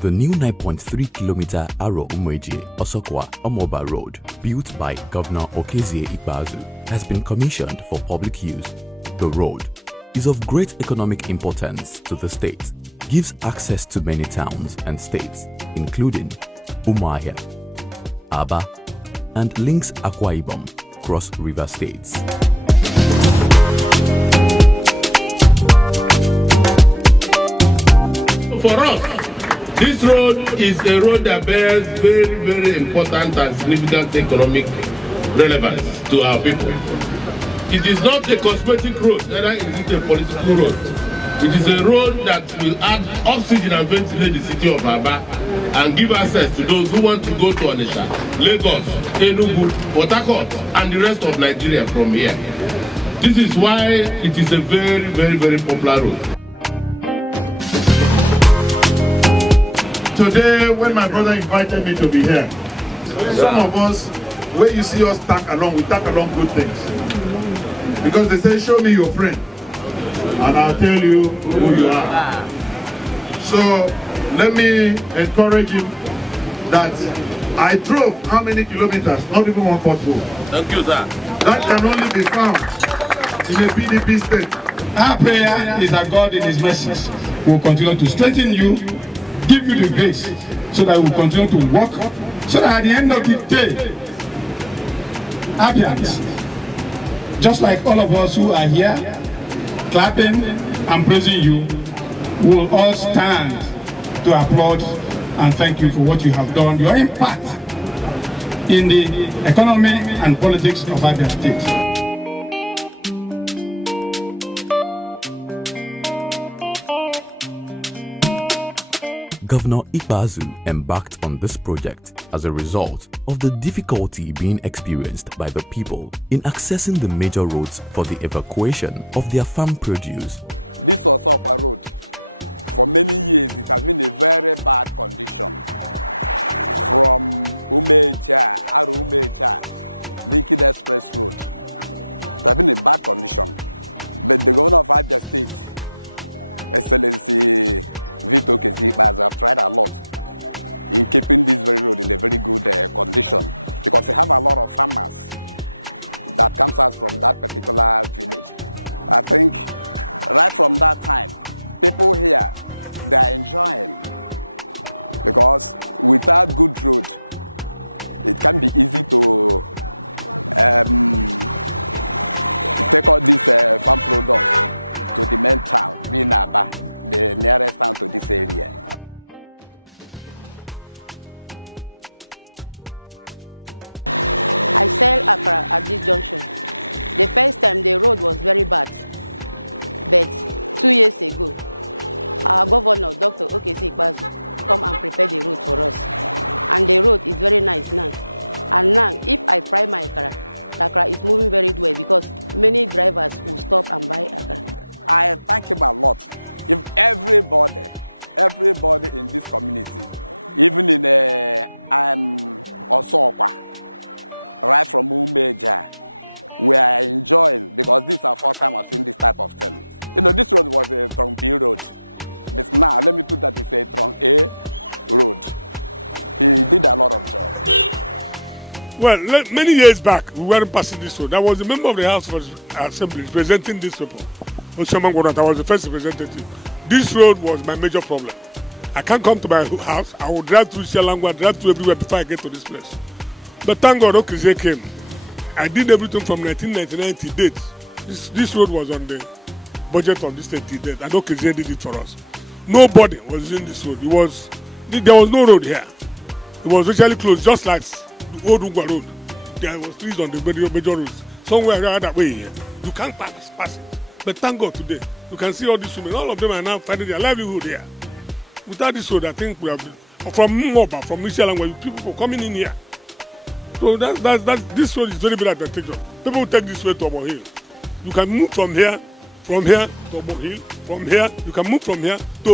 The new 9.3-kilometer Aro-Umueje-Osokwa Omoba Road, built by Governor Okezie Ikpeazu, has been commissioned for public use. The road is of great economic importance to the state, gives access to many towns and states, including Umuahia, Abia, and links Akwa Ibom, Cross River states. For us, this road is a road that bears very, very important and significant economic relevance to our people. It is not a cosmetic road, neither is it a political road. It is a road that will add oxygen and ventilate the city of Abia and give access to those who want to go to Onitsha, Lagos, Enugu, Port Harcourt, and the rest of Nigeria from here. This is why it is a very, very, very popular road. Today, when my brother invited me to be here, some of us, where you see us tag along, we tag along good things. Because they say, show me your friend, and I'll tell you who you are. So, let me encourage you that I drove how many kilometers? Not even one pothole. Thank you, sir. That can only be found in a PDP state. Our prayer is that God in His mercy will continue to strengthen you, give you the grace, so that we will continue to work, so that at the end of the day, Abians, just like all of us who are here, clapping and praising you, will all stand to applaud and thank you for what you have done, your impact in the economy and politics of Abia State. Governor Ikpeazu embarked on this project as a result of the difficulty being experienced by the people in accessing the major roads for the evacuation of their farm produce. This Osokwa road, for many years, it has been a very bad condition. From Umueje, Aro-Umueje, Liquid Express Road, it has been a bad condition. But the governor of Abia State, Excellency Ikpeazu, have tried a lot in keeping this very road in a very good condition, because they have a lot of farmers that comes out from that particular village. I think right from that time, people here, they are enjoying, because without good road, it can be easy to take all these farm products to the main town, being Abia, the nearest town to this area. I sell akara at this junction. The first time the road was very bad, but 2 years ago, our governor, Dr. Okezie Ikpeazu, come and prepare the road for us. And the road is very nice now. And now, if I fry my akara, the akara is moving very well, because many drivers will stop and buy akara. I thank him a lot. If everybody in this community, even in Osokwa, right from Umueje, we are enjoying, because this is our first time I've seen this type of thing. You know, this road was a Trong B road, but now let me put that it's a Trong A road. He did a lot of job. Well, many years back, we weren't passing this road. I was a member of the House of Assembly representing this people. I was the first representative. This road was my major problem. I can't come to my house. I will drive through Shalangwa, drive through everywhere before I get to this place. But thank God, Okezie came. I did everything from 1999 to date. This road was on the budget of this state to date, and Okezie did it for us. Nobody was in this road. There was no road here. It was virtually closed, just like the old Ugwa road. There was trees on the major roads. Somewhere around that way here. You can't pass it. But thank God today, you can see all these women, all of them are now finding their livelihood here. Without this road, I think we have, from Moba, from Nishalang, people coming in here. So this road is very, very advantageous. People take this way to Omo Hill. You can move from here to Omo Hill. From here, you can move from here to